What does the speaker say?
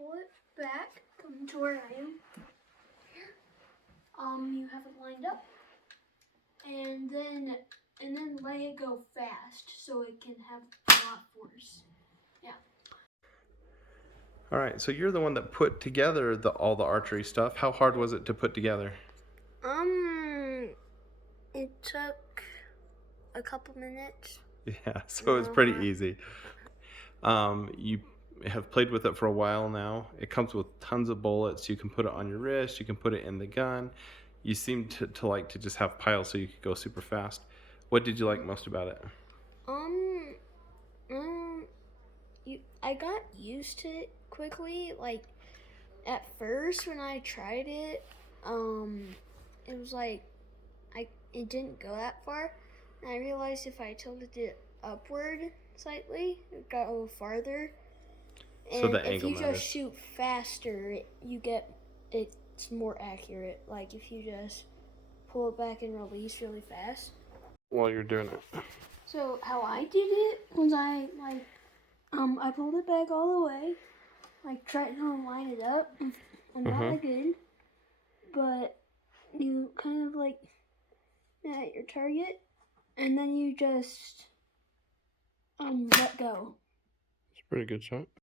pull it back, come to where I am. You have it lined up, and then let it go fast so it can have a lot of force. Yeah. All right, so you're the one that put together all the archery stuff. How hard was it to put together? It took a couple minutes. Yeah, so it's pretty easy. You have played with it for a while now. It comes with tons of bullets. You can put it on your wrist. You can put it in the gun. You seem to like to just have piles so you could go super fast. What did you like most about it? I got used to it quickly. Like at first when I tried it, it was like it didn't go that far. And I realized if I tilted it upward slightly, it got a little farther. And So the if angle you matters. just shoot faster, it's more accurate. Like if you just pull it back and release really fast. While you're doing it. So how I did it was I pulled it back all the way, like tried to line it up. I'm not that good, but you kind of like at your target, and then you just let go. It's a pretty good shot.